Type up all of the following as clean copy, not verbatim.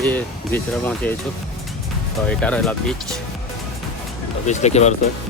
ଆସିକି ବିଚ୍ରେ ପହଞ୍ଚି ଯାଇଛୁ। ତ ଏଇଟା ରହିଲା ବିଚ୍। ତ ବିଚ୍ ଦେଖିପାରୁଥିବେ।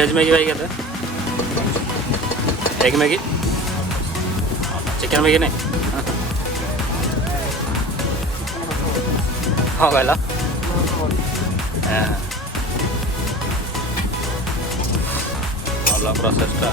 वेज मैगी भाई कहते हैं, एग मैगी, चिकन मैगी नहीं। हाँ कहला ଭଲ ପ୍ରୋସେସଟା।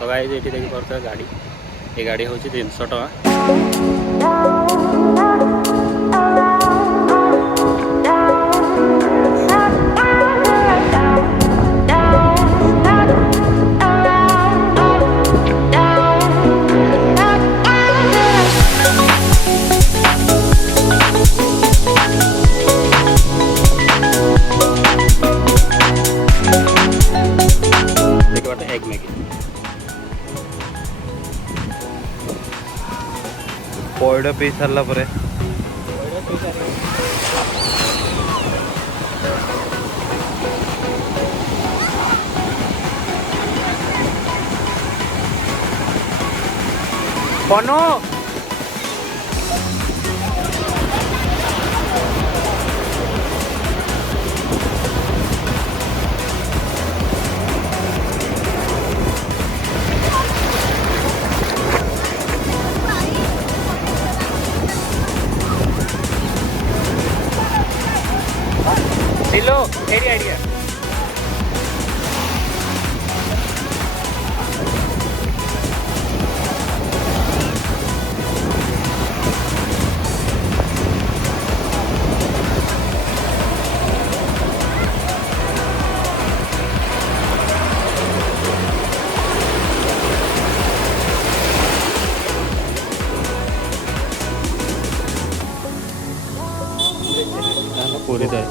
तो गाइस ये देखी पार्थ गाड़ी, ये गाड़ी हूँ 300 टका। एग मैगी पौड़ पी सारा पर पनो लो मेरी आइडिया पूरी दही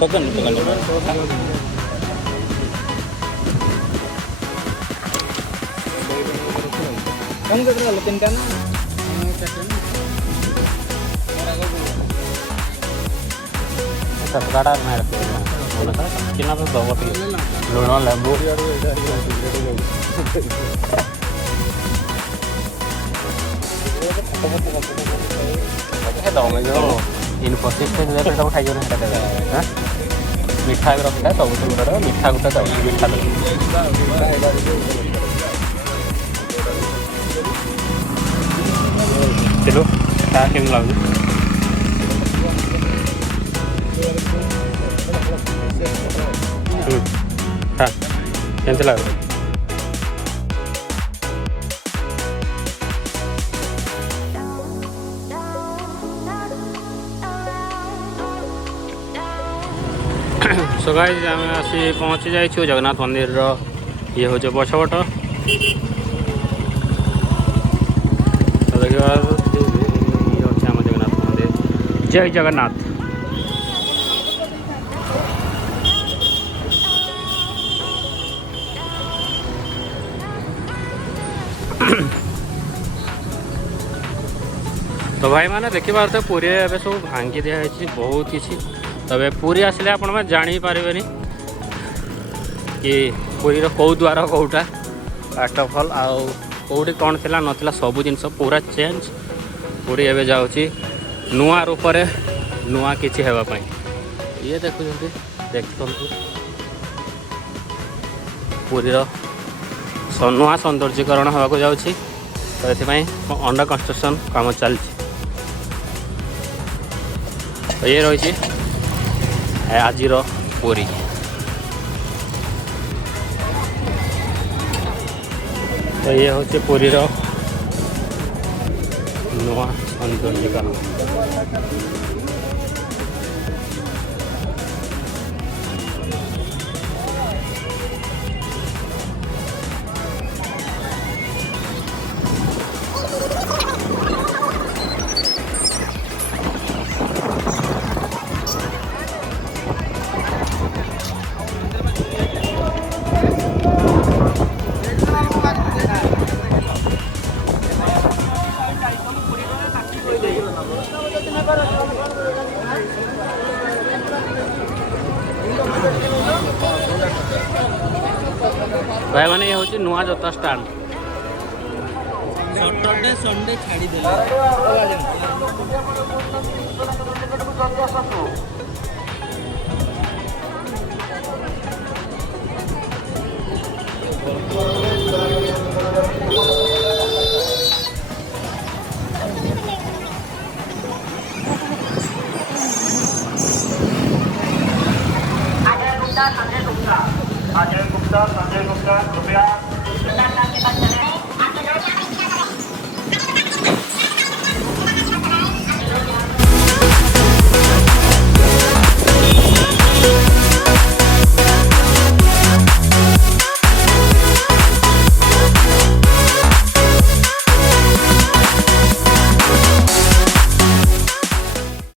पकड़ kan gak terlalu letin kan? Luna lembu Infosys सब खाई मिठा रखा सब गुड़ा मिठा गुटा जाऊँ मिठा चलो क्या लगे हाँ कैसे लगे सो गाइस आम आसी पहुँची जाइए जगन्नाथ मंदिर ये हूँ पछपट तो देखा ये हूँ आम जगन्नाथ मंदिर जय जगन्नाथ। तो भाई मैंने देखी पारे पुरी ए सब भांगी दिखाई बहुत किसी तबे पुरी आसिले आपण मैंने जानी पारे कि पुरी कौ द्वार कौटा वाटरफल आउ कौटी कौन थिला नथिला सबु जिनस पूरा चेंज पुरी एवं जाऊँगी नुआ रूप नुआ किसी हेबाई ये देखुं देखु पुरीर नुआ सौंदर्यीकरण होगा जाऊँगी तो ये अंडर कंस्ट्रक्शन काम चलती तो ये रही आजिर पुरी तो ये हूँ पुरीर नुआ सौंदर्यीकरण। भाई मैंने ये हूँ नुआ जोता स्टांड सैटरडे संडे छाड़ी संजय गुप्ता कृपया